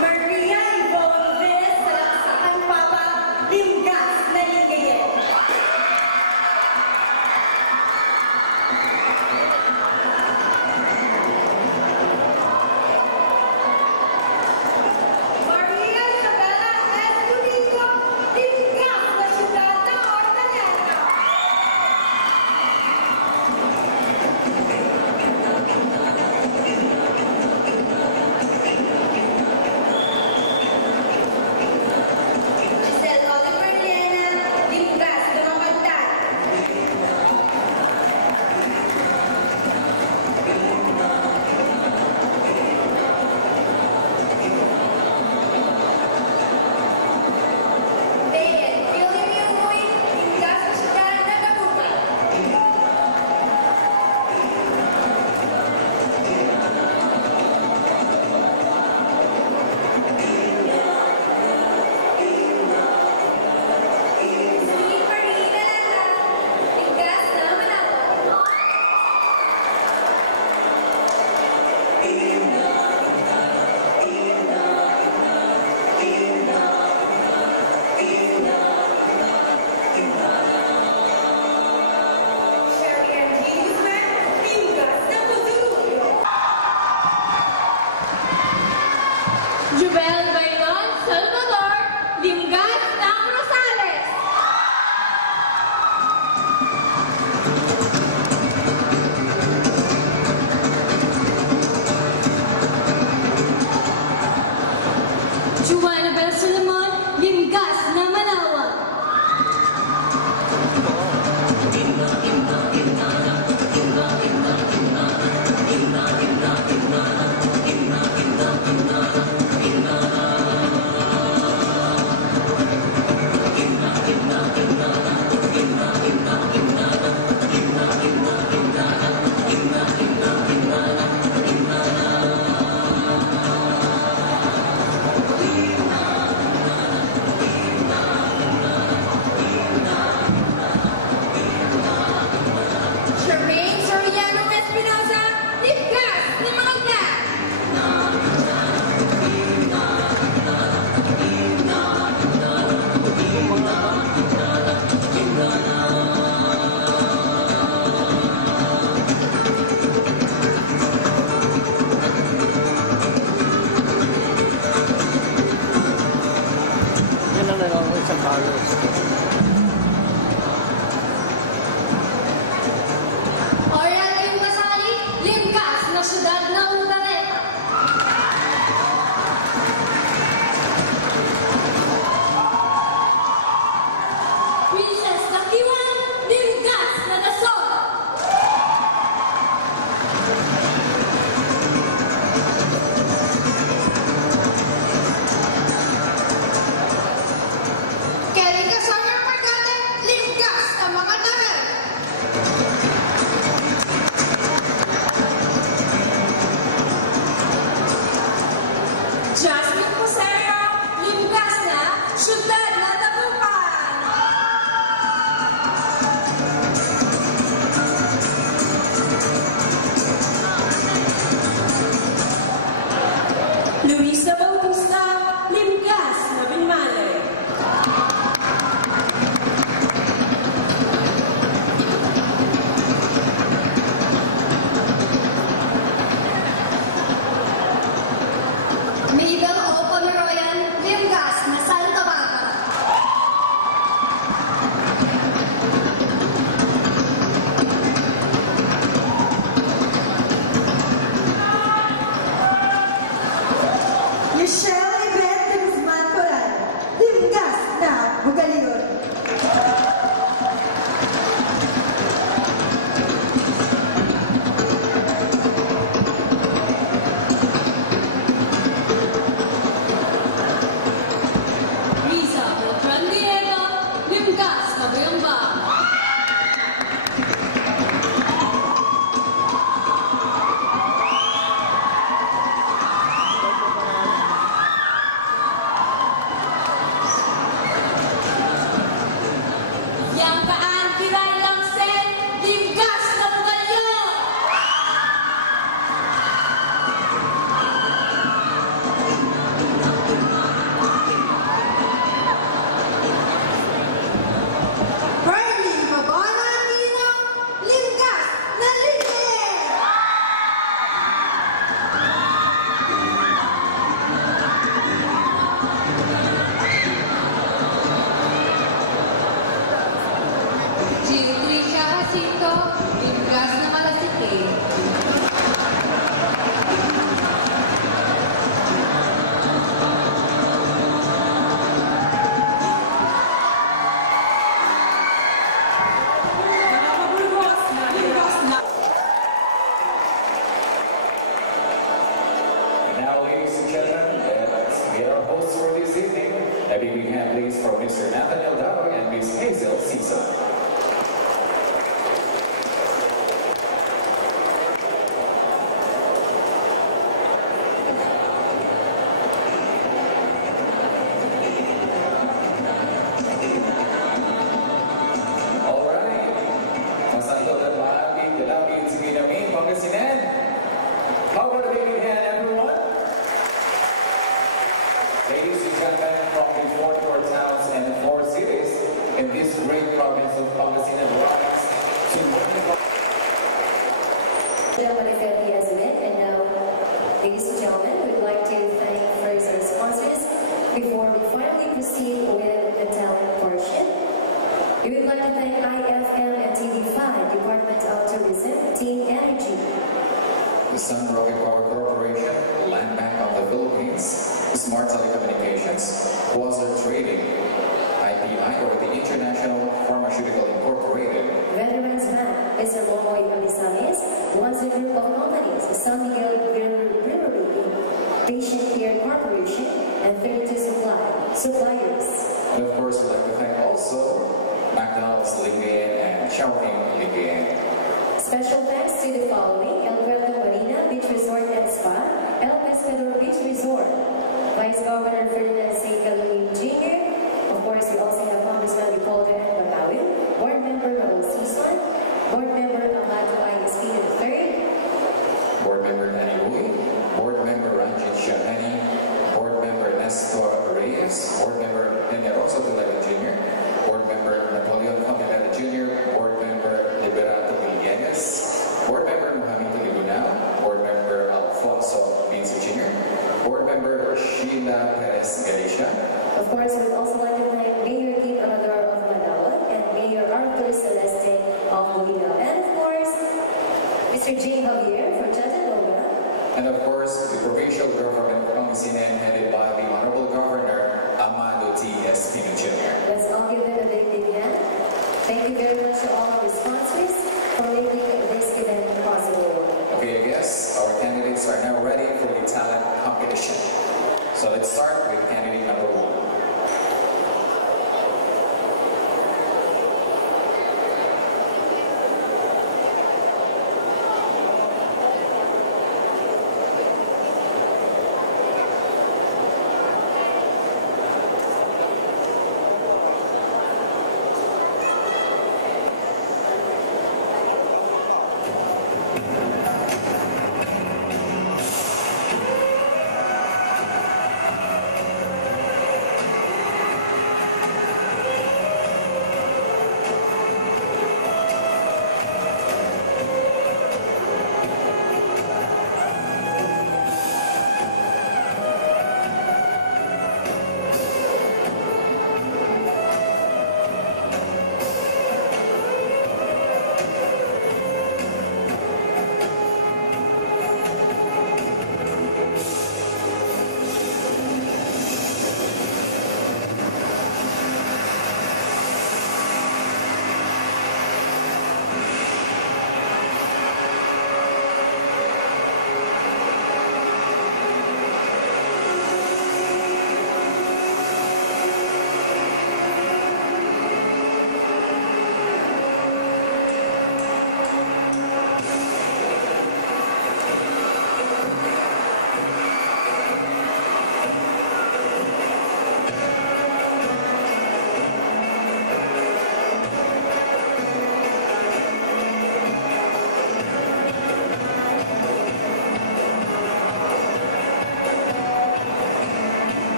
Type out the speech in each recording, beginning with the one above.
Maria Ivonne Salaksakan Papa Limgas na Ligayen. Maria Isabella Escudito Limgas na Siyudad ng Ordaneta. Giselle Oliver Liena Limgas na Mangagtan. Dayan Philip Muy Limgas na Siyudad ng Dagupan. Sweet Marina Lata Limgas na Manawan. Sherry Ann G. Guzman Limgas na Putulunyo. Jubel Bailon Salvador Limgas ng Rosales. Juana Bel Solomon Limgas ng Manawa. Charmaine Soriano Espinosa Limgas na Mangagtan. Yan ang nanonood sa Carlos. Oriel Yumasali Limgas na Siyudad ng Urdaneta. Princess Lakiwan Limgas na Dasol. Kelly Casana Marcate Limgas na Mangagtan. Jasmine Posero Limgas na Siyudad ng Dagupan. Luisa Bautista Limgas na Binmalay. Mabel O. Pomeroyan Limgas na Santa Barbara. Now, ladies and gentlemen, let's get our hosts for this evening. A big hand, please, for Mr. Nathaniel Dao and Miss Hazel Cesar. How about a big hand, everyone? Ladies and gentlemen, from the 44 towns and 4 cities in this great province of Pangasinan Province, to and now, ladies and gentlemen, we'd like to thank first our sponsors before we finally proceed with the talent portion. We would like to thank IFM and TV5, Department of Tourism, Team Energy, the Sun Rocket Power Corporation, Land Bank of the Philippines, Smart Telecommunications, Quasar Trading, IPI or the International Pharmaceutical Incorporated, Veterans Bank, Mr. Momoy Abisames, Wanza Group of Companies, San Miguel Brewery, Patient Care Corporation, and 32 Suppliers. And of course, we'd like to thank also McDonald's Lingayen and Chowking Lingayen. Special thanks to the following: El Puerto Marina Beach Resort and Spa, El Pescador Beach Resort, Vice Governor Ferdinand C. Calhoun Jr., of course we also have Congressman Leopoldo N. Batawin, Board Member Raul Susan, Board Member Amado I. Espino III, Board Member Danny Rui, Board Member Ranjit Shahani, Board Member Nestor Reyes, Board Member Neneroso Toledo Jr., Board Member Napoleon Caminera Jr., Board Member Liberato Villegas, Board Member Mohamed Tulibunao, Board Member Alfonso Vince Jr., Board Member Sheila Perez Galicia. Of course, we'd also like to thank Mayor Kim Amador of Manawag and Mayor Arthur Celeste of Molina, and of course, Mr. J. Javier for Chattanooga. And of course, the provincial government of Pangasinan headed by the Honorable Governor Amado T. Espino Jr. Let's all give them a big hand. Thank you very much to all our sponsors for making this event possible. Okay, I guess our candidates are now ready for the talent competition. So let's start with candidate number 1.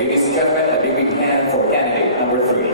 Ladies and gentlemen, a big hand for candidate number 3.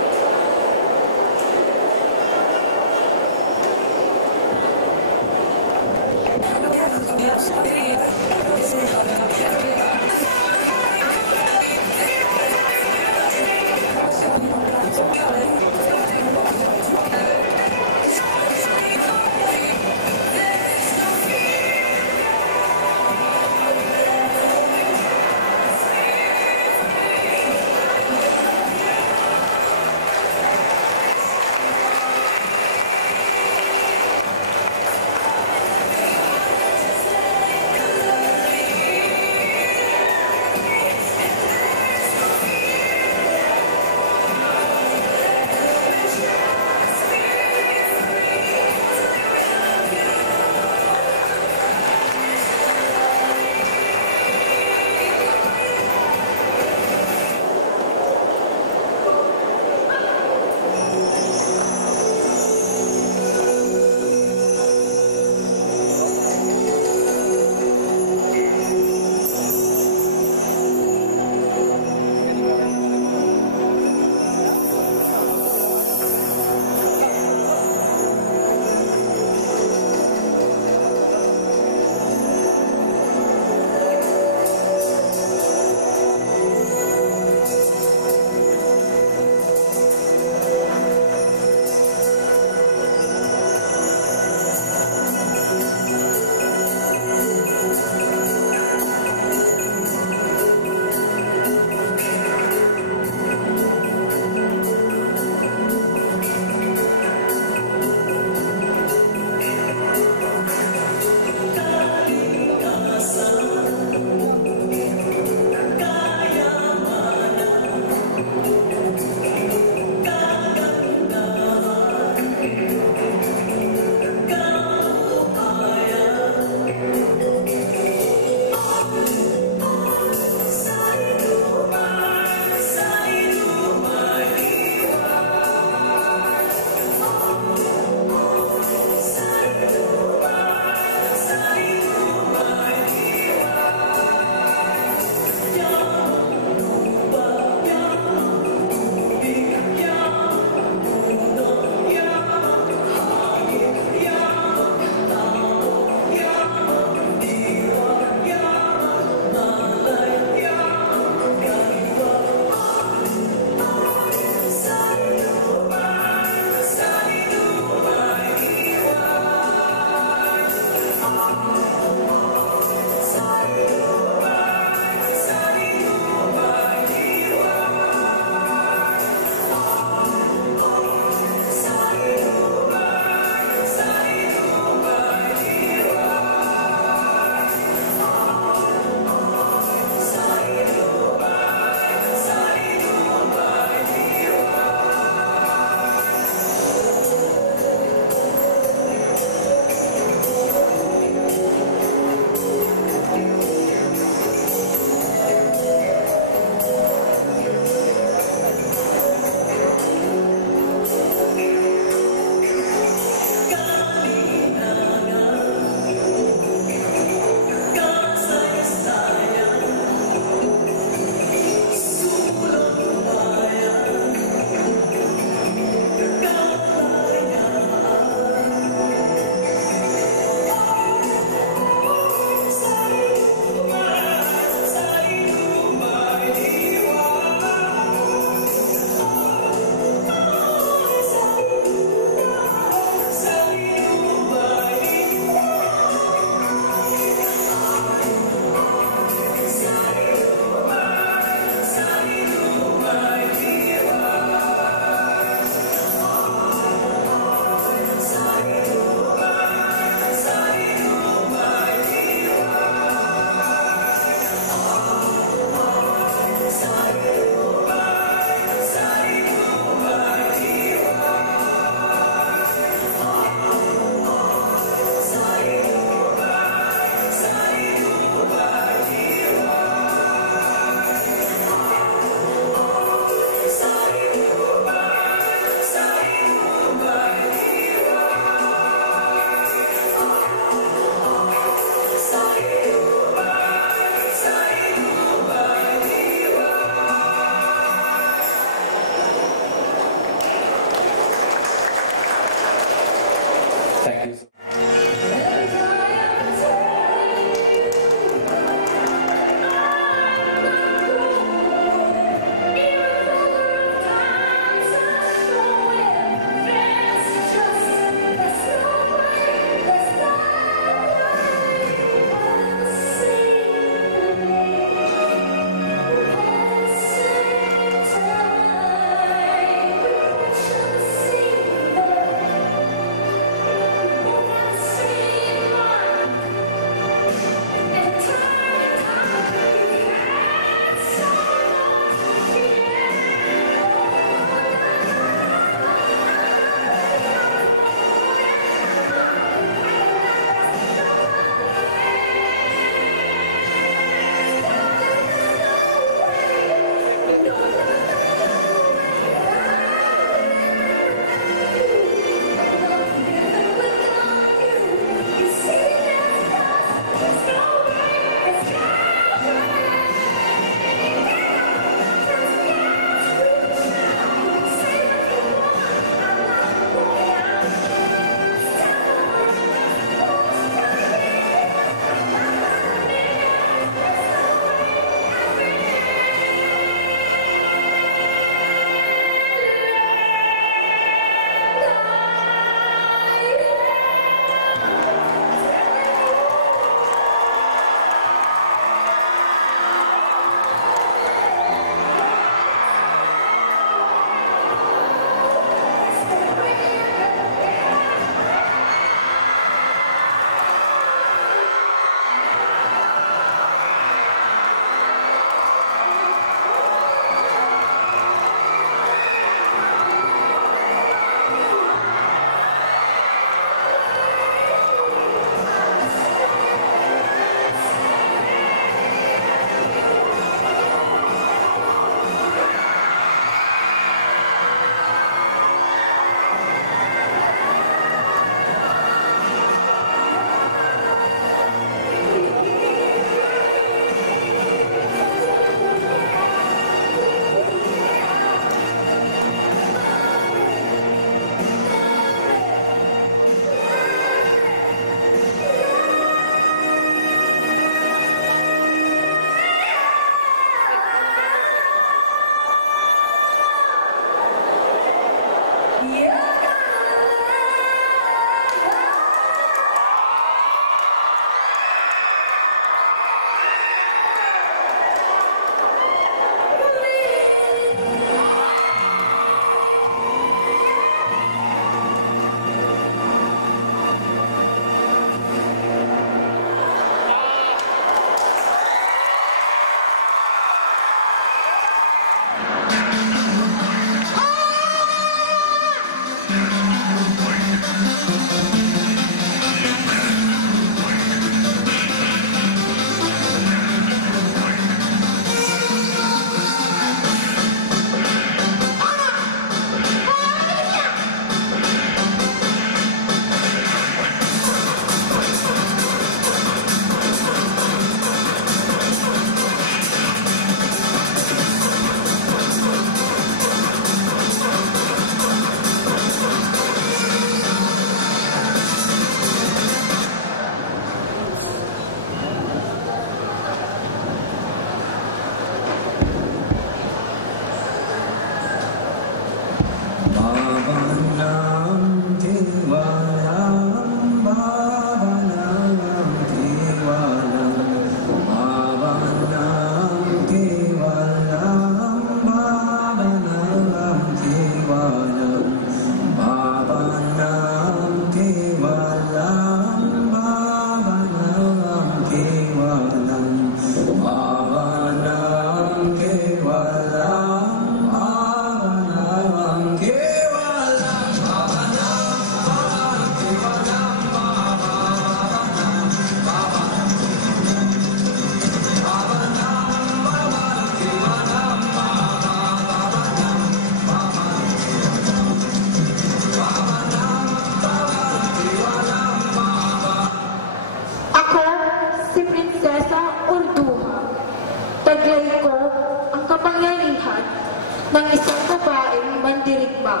ng isang babaeng mandirigma.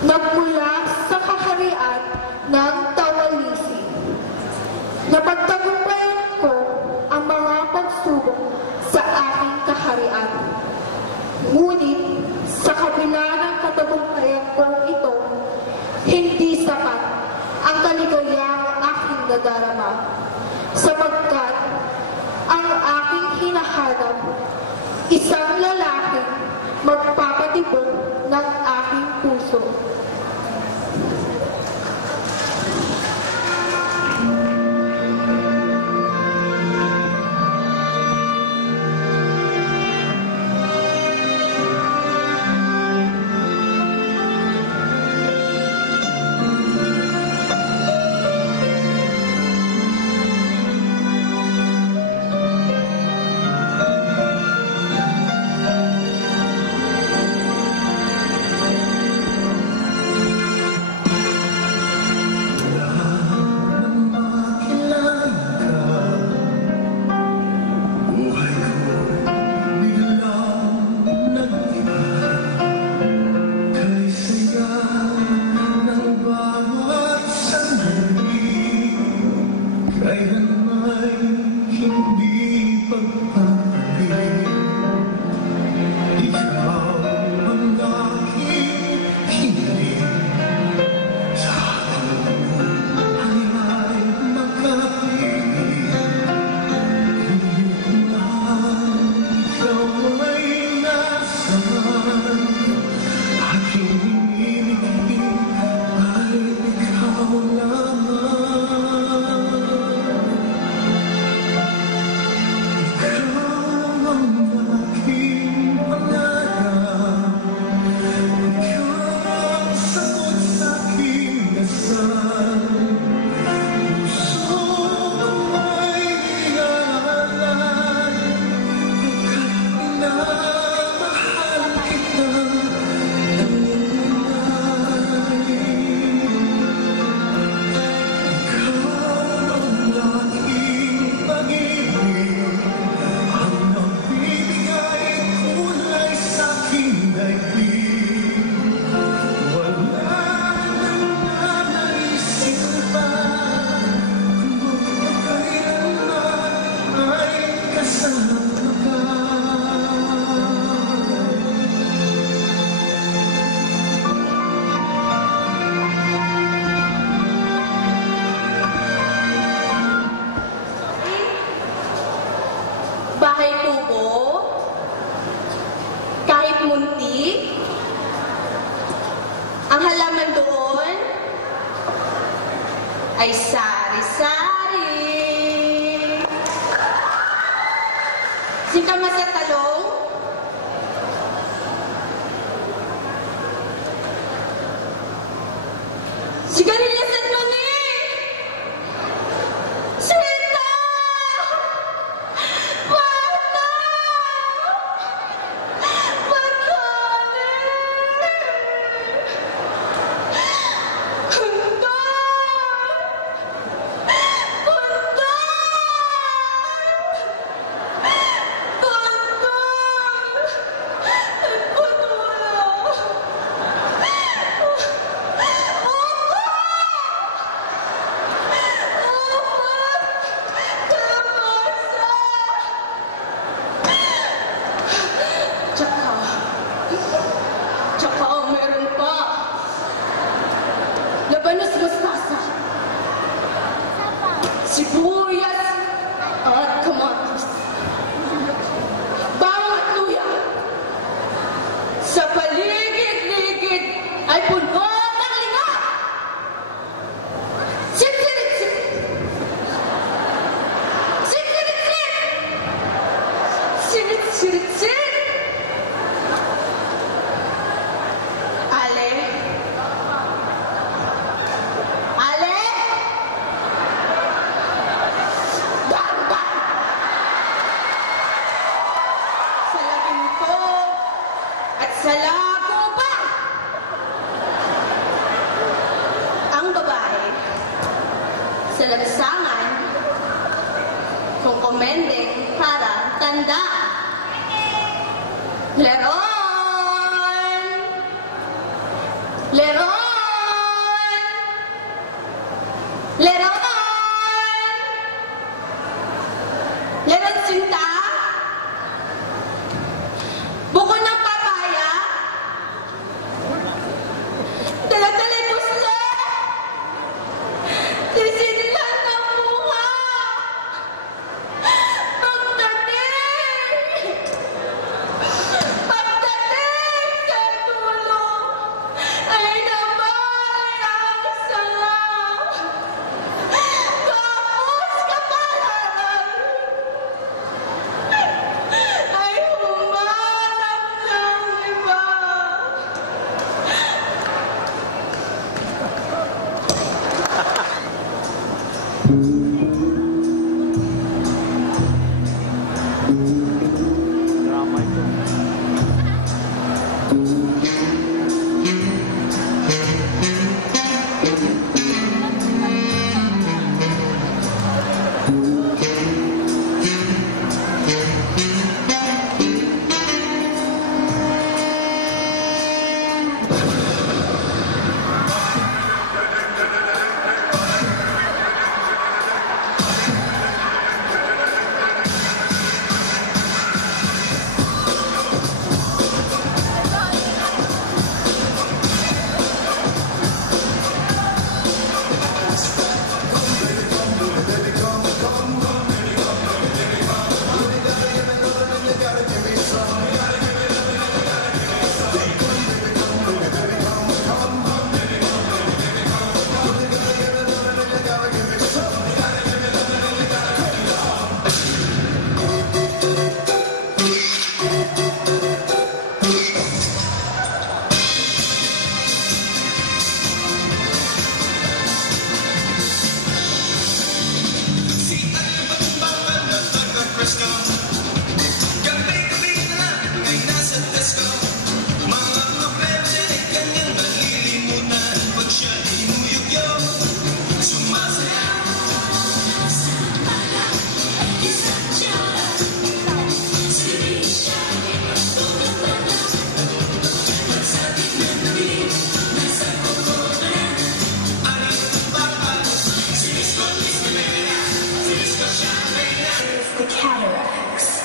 Nagmula sa kaharian ng Tawalisi. Napagtagumpayan ko ang mga pagsubok sa aking kaharian. Ngunit sa kabila ng katagumpayan kong ito, hindi sapat ang kaligayang aking nadarama, sapagkat ang aking hinahanap, isang lalaking magpapatibok ng aking puso. Bahay kubo, kahit munti, ang halaman doon ay sari-sari. Singkamas at talong, sigarilyas at mani, sita, bata, patane, handa, punta, Tsaka meron pa. Labanos mustasa. Sibuyas at kamatis. Bawat luya. Sa paligid-ligid ay puno ng linga. Sit-sit-sit. Sit-sit-sit. Sit-sit-sit. Ale? Bang-bang! Sa labing ko at sa lago ba? Ang babae sa lansangan kung komende para tanda. Laro! Leron! Leron! Leron Sinta? Buko ng papaya? Dala-dalay mo sila! Sisinlan ng bunga! Pagdating! Pagdating sa dulo ay naman ang sarap! Kapos kapalaran ay humanap ng iba! Drama ito. The cataracts.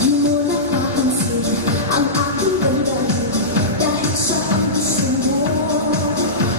Di mo napapansin ang aking ganda dahil sa ang gusto mo.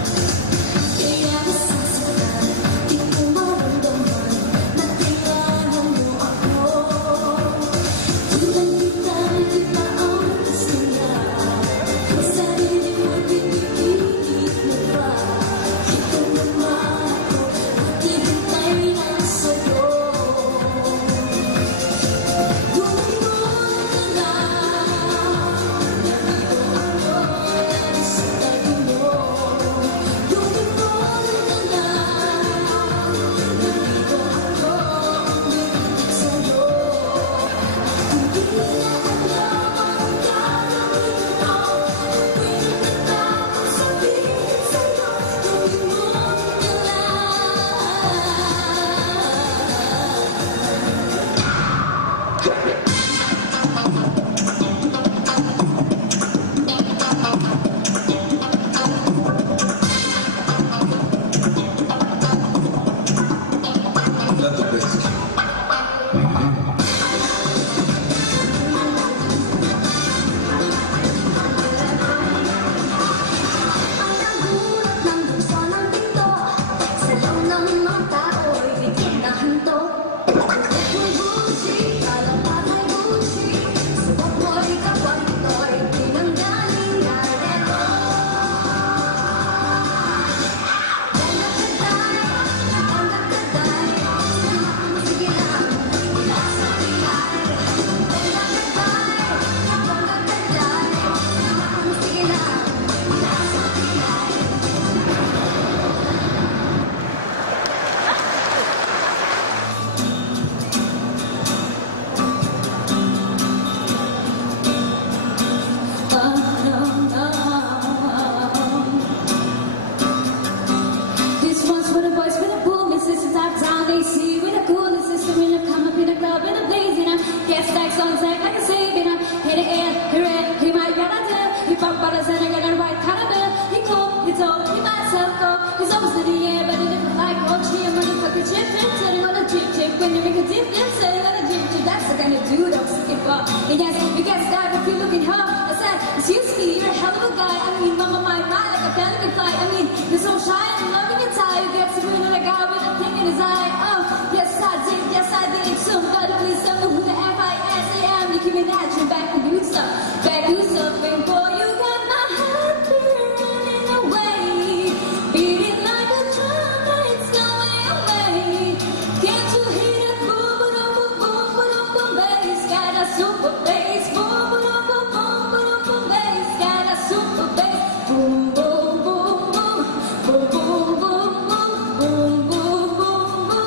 when you make a difference, saying that a ginger, that's the kind of dude I'm looking for. And yes, you get started if you look at her. I said, excuse me, you're a hell of a guy. I mean, mama, my mind, like a pelican fly. I mean, you're so shy and loving your tie. You get to win on a guy with a thing in his eye. Oh, yes, I did, yes, I did. Somebody please tell me who the F-I-S-A am. Nicki Minaj, and back to you stuff. Back to something, boy, you got my heart running away. Beating like a drum, but it's going away. Can't you hear it? Boom, boom, boom, boom, boom, boom, bass. Got a super bass. Boom, boom, boom, boom, boom, boom, bass. Got a super bass. Boom, boom, boom, boom, boom, boom, boom, boom, boom, boom, boom, boom,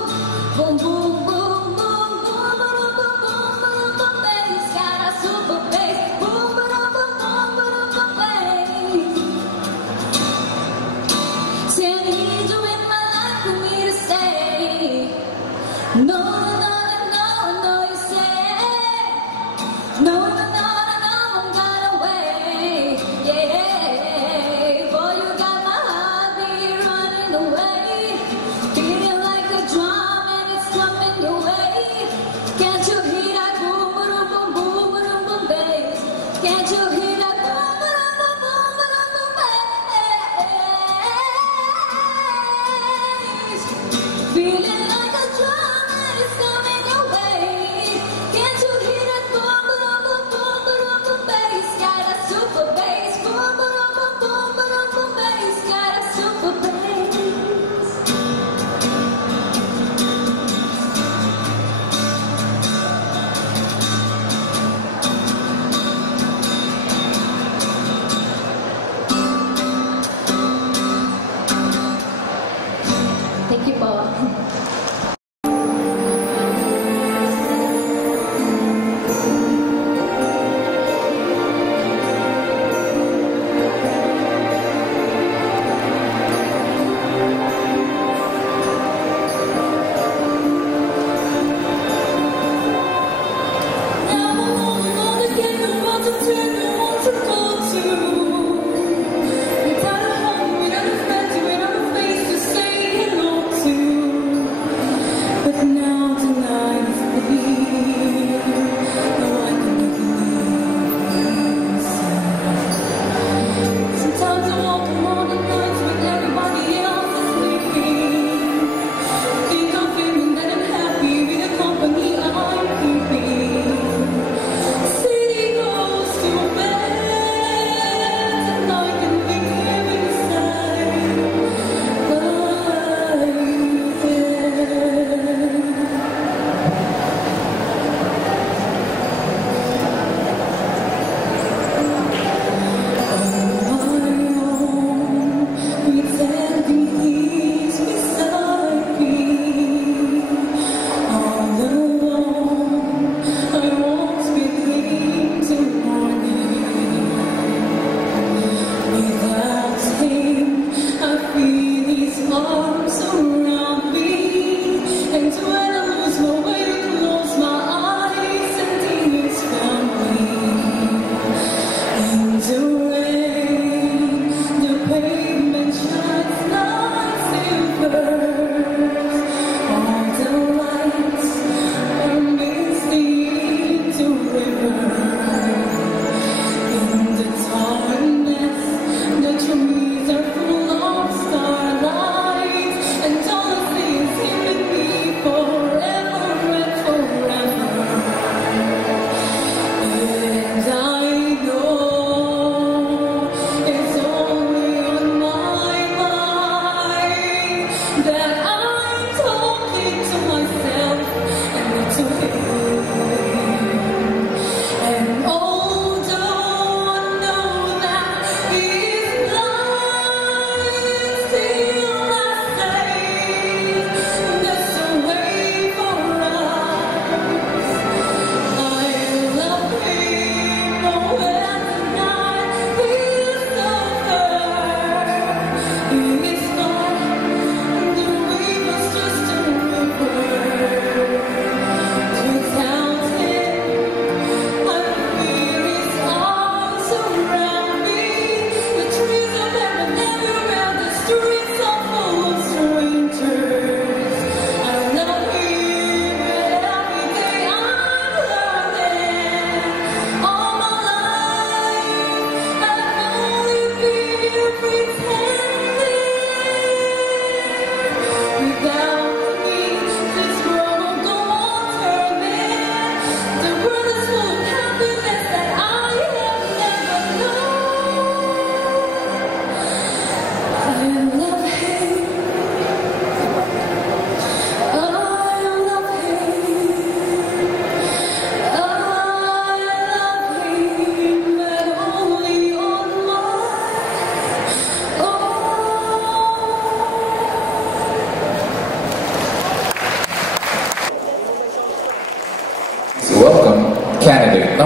boom,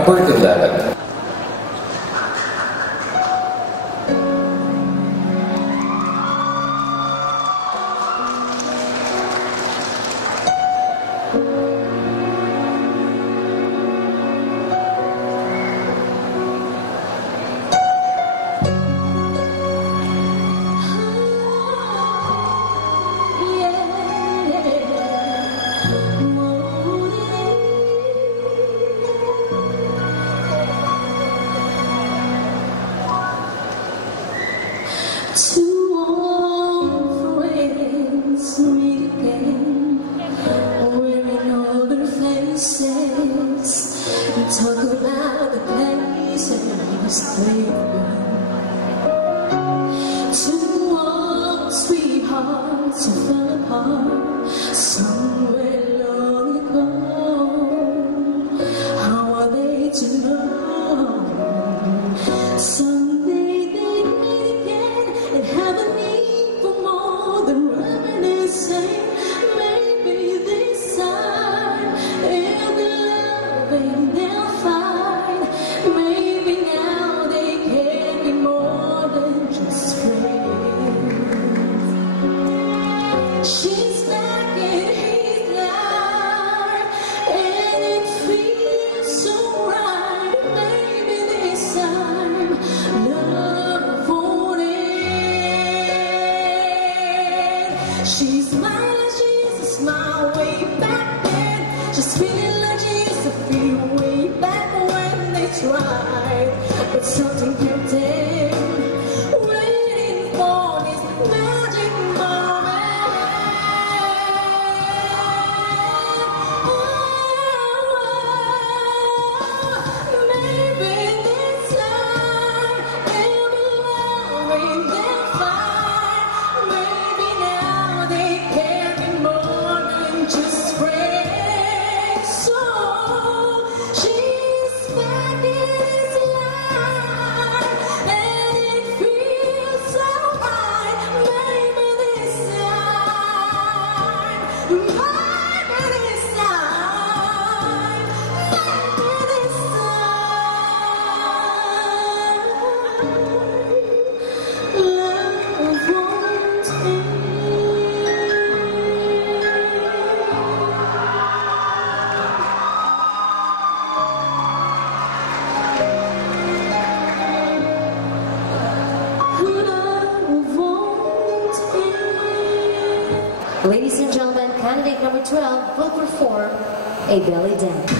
Court 11. Two old friends meet again, wearing older faces, and talk about the places they've been. Two old sweethearts who fell apart somewhere long ago. How are they to know? Someday they meet again and have a need for more than reminiscing. Maybe this time it'll be loving they'll find. Maybe now they can be more than just friends. She's back and he's there, and it feels so right. Maybe this time love won't end. She smiled like she used to smile way back then. She's feeling like she used to feel way back when they tried, but something kept him waiting for this magic moment. Maybe this time it'll be loving they'll find. Maybe now they can be more than just friends. So she's back in his life, and it feels so right. Maybe this time, maybe this time, maybe this time, love won't end. Ladies and gentlemen, candidate number 12 will perform a belly dance.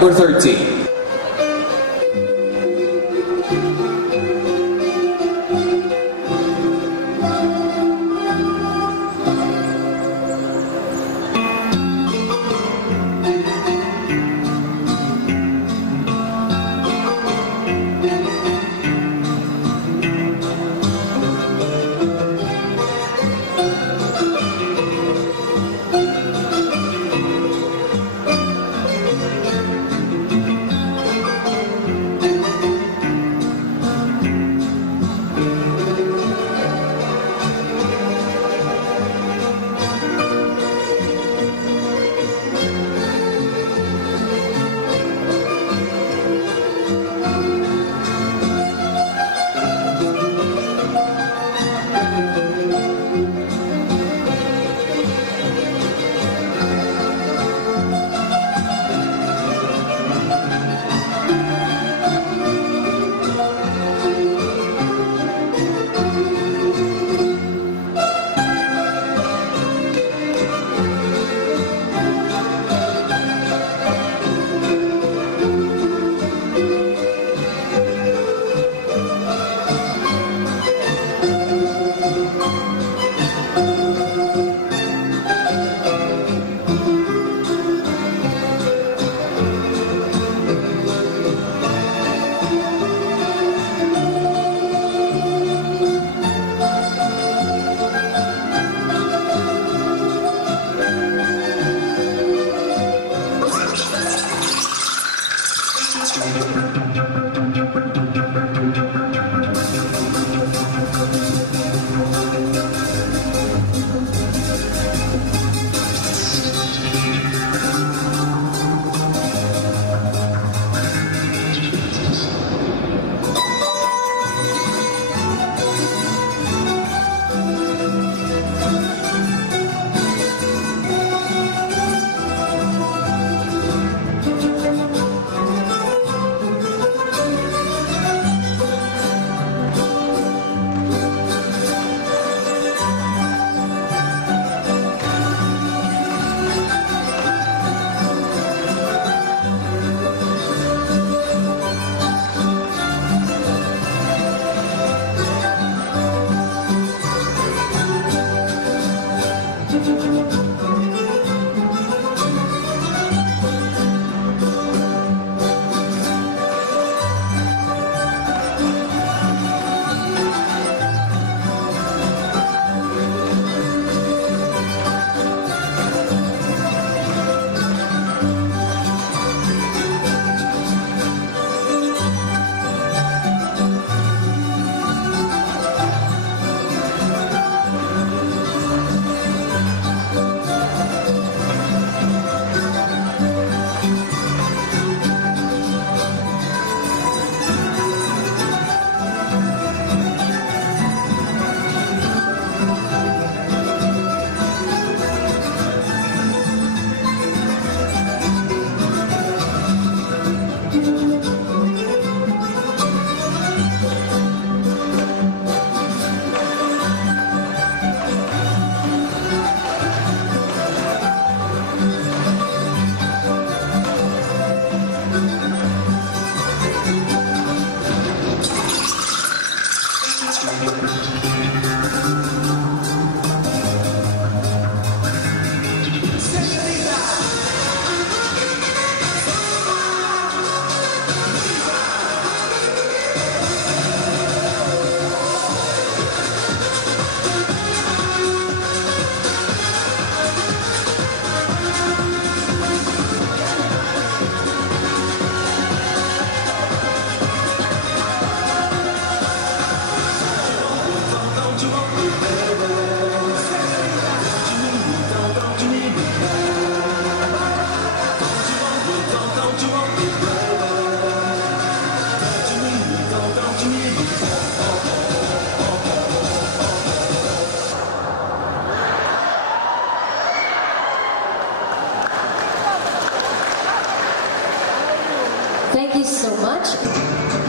Number 13. Thank you so much.